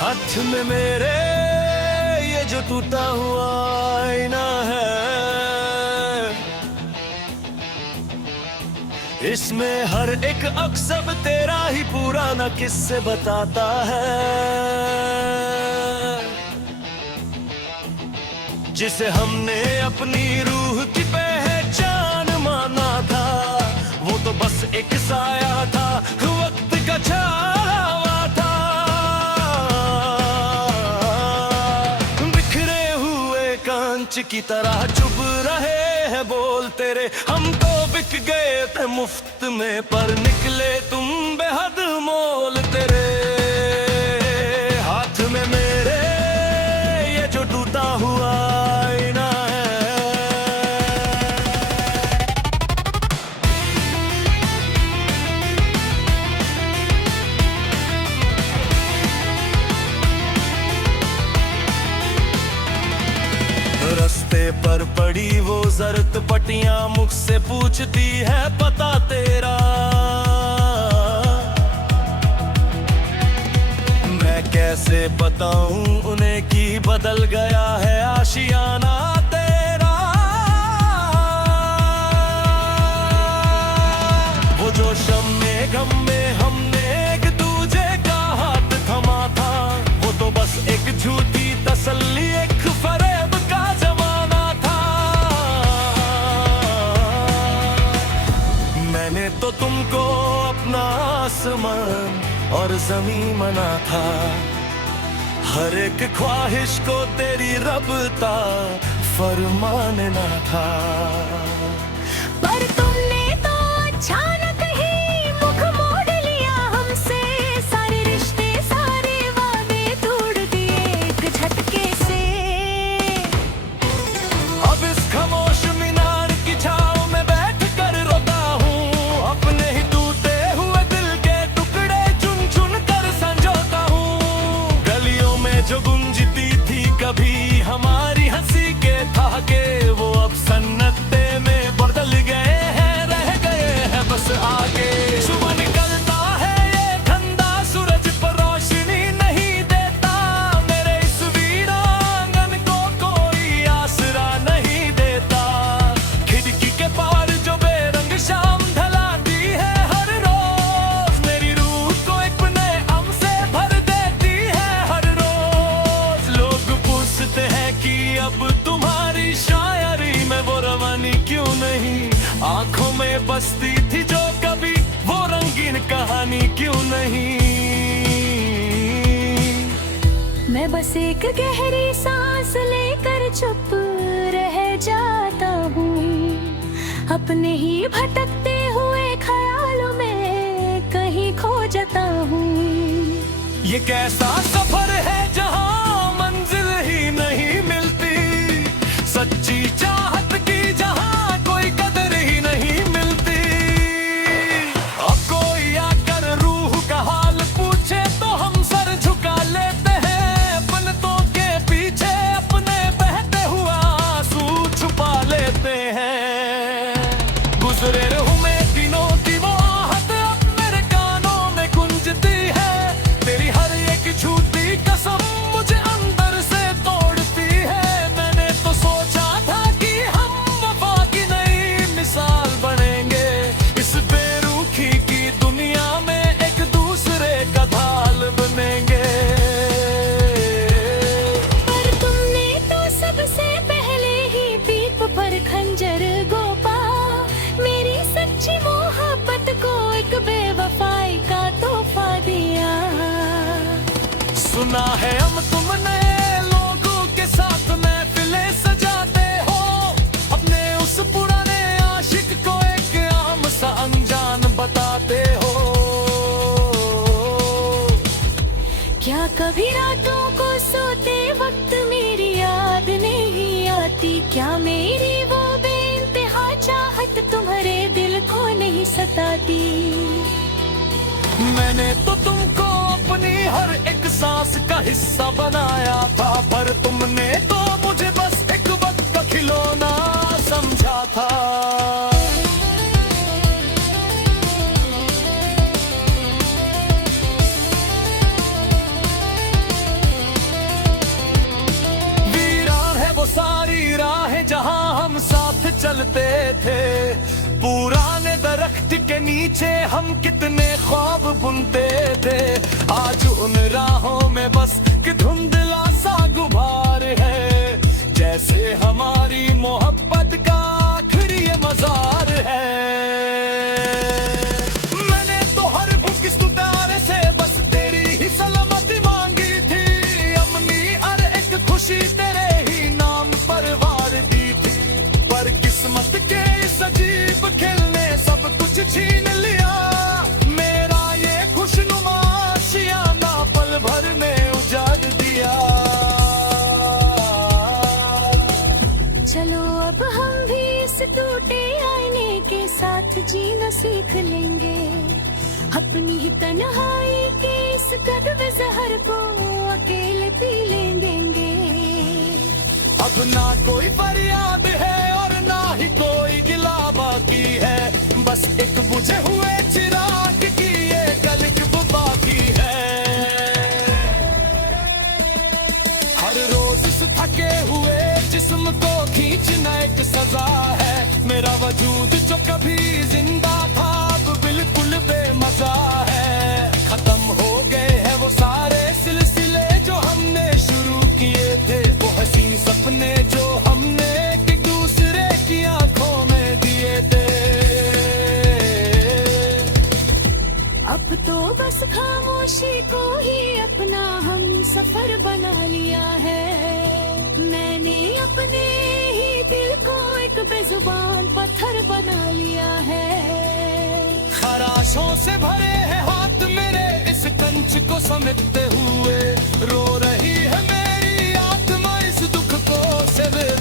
हाथ में मेरे ये जो टूटा हुआ आईना है, इसमें हर एक अक्स अब तेरा ही पुराना किस्से बताता है। जिसे हमने अपनी रूह की पहचान माना था, वो तो बस एक साया था, वक्त का छावा था। बिखरे हुए कांच की तरह चुभ रहे हैं बोल तेरे, हम तो बिक गए थे मुफ्त में, पर निकले तुम बेहद मोल तेरे। हाथ में मेरे ये जो टूटा हुआ आईना है। रास्ते पर पड़ी वो जरत पट्टियां मुझसे पूछती है पता तेरा। मैं कैसे बताऊं उन्हें कि बदल गया है आशियाना तेरा। वो जो शम्मे गम में हमने एक दूजे का हाथ थमा था, वो तो बस एक झूठी तसल्ली, एक फरेब का जमाना था। मैंने तो तुमको अपना आसमान और जमीन माना था, हर एक ख्वाहिश को तेरी रबता फरमान ना था। पर तुमने तो अचानक ही मुख मोड़ लिया हमसे, सारे रिश्ते सारे वादे तोड़ दिए एक झटके से। अब इस खामोश मीनार की छांव में बैठ कर रोता हूँ, अपने ही टूटे हुए दिल के टुकड़े चुन चुन कर संजोता हूँ। गलियों में जो गुंजती थी कभी हमारी हंसी के ठहाके, वो अब सन्नाटे में बदल गए हैं, रह गए हैं बस आगे। सुबह निकलता है ये ठंडा सूरज पर रोशनी नहीं देता, मेरे इस वीरांगन को कोई आसरा नहीं देता। खिड़की के पार जो बेरंग शाम ढलाती है हर रोज, मेरी रूह को एक नए गम से भर देती है हर रोज। लोग पूछते हैं कि अब तुम्हारी शायरी में वो रवानी क्यों नहीं, आंखों में बसती थी जो कभी वो रंगीन कहानी क्यों नहीं। मैं बस एक गहरी सांस लेकर चुप रह जाता हूँ, अपने ही भटकते हुए ख्यालों में कहीं खो जाता हूँ। ये कैसा सफर है जहाँ मंजिल ही नहीं मिलती, सच्ची चाहत की जहाँ कोई कदर ही नहीं मिलती। अब कोई आकर रूह का हाल पूछे तो हम सर झुका लेते हैं, अपनों के पीछे अपने बहते हुआ आंसू छुपा लेते हैं। गुजरे हुए दिनों की वो आहट अब मेरे कानों में गूंजती है, तेरी हर एक झूठी कसम मुझे अंदर से तोड़ती है। मैंने तो सोचा था कि हम वफा की नई मिसाल बनेंगे, इस बेरुखी की दुनिया में एक दूसरे का ढाल बनेंगे। पर तुमने तो सबसे पहले ही पीठ पर खंजर गोपा, मेरी सच्ची मोहब्बत को एक बेवफाई का तोहफा दिया। सुना है हम तुमने लोगों के साथ महफिलें सजाते हो, अपने उस पुराने आशिक को एक आम सा अनजान बताते हो। क्या कभी रातों को सोते वक्त मेरी याद नहीं आती, क्या मेरी वो बेइंतहा चाहत तुम्हारे दिल को नहीं सताती। मैंने तो तुमको अपनी हर एक सांस का हिस्सा बनाया था, पर तुमने तो मुझे बस एक वक्त का खिलौना समझा। जहां हम साथ चलते थे। पुराने दरख्त के नीचे हम कितने ख्वाब बुनते थे। आज उन राहों में बस कि धुंधला सा गुबार है, जैसे हमारी मोहब्बत का आखिरी ये मजार है। मैंने तो हर बुकिस्त तारे से बस तेरी ही सलामती मांगी थी। अम्मी और एक खुशी तेरे ही नाम पर वार दी थी, पर किस्मत के इस अजीब खेल ने सब कुछ छीन लिया। मेरा ये खुशनुमा आशियाना पल भर में उजाड़ दिया। चलो अब हम भी इस टूटे आईने के साथ जीना सीख लेंगे। अपनी ही तन्हाई के इस कड़वे जहर को अकेले पी लेंगे। अब ना कोई फरियाद है और ना ही कोई गिला बाकी है, बस एक बुझे हुए चिराग की ये कलिक बाकी है। हर रोज इस थके हुए जिस्म को खींचना एक सजा है। मेरा वजूद जो कभी जिंदा था अब बिल्कुल बेमजा है। खत्म हो गए हैं वो सारे सिलसिले जो हमने शुरू किए थे, वो हसीन सपने जो हमने एक दूसरे की आंखों में दिए थे। अब तो बस खामोशी को ही अपना हम सफर बना लिया है। मैंने अपने ही दिल को एक बेजुबान पत्थर बना लिया है। खराशों से भरे हैं हाथ मेरे इस कंच को समेटते हुए। रो रही है मेरी आत्मा इस दुख को समेटे